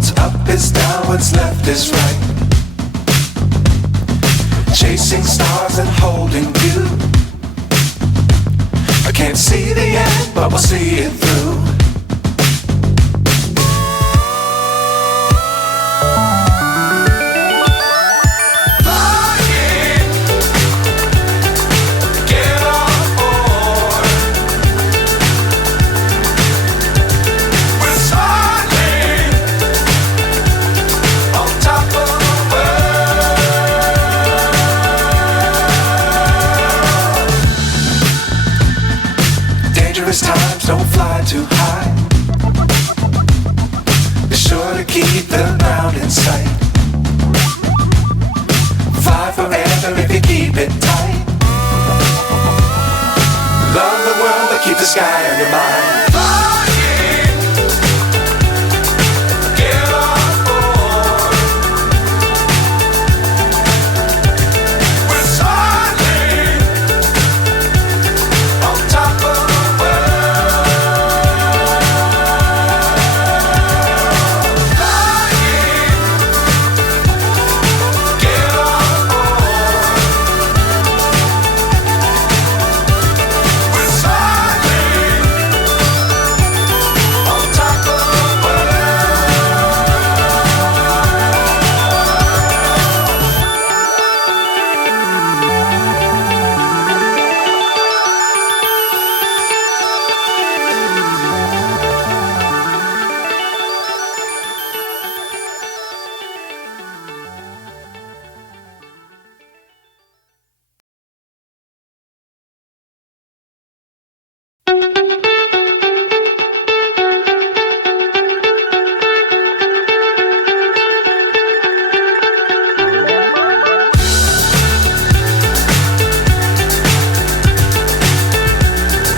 What's up is down, what's left is right. Chasing stars and holding you. I can't see the end, but we'll see it through. Dangerous times, don't fly too high. Be sure to keep the ground in sight. Fly forever if you keep it tight. Love the world, but keep the sky on your mind.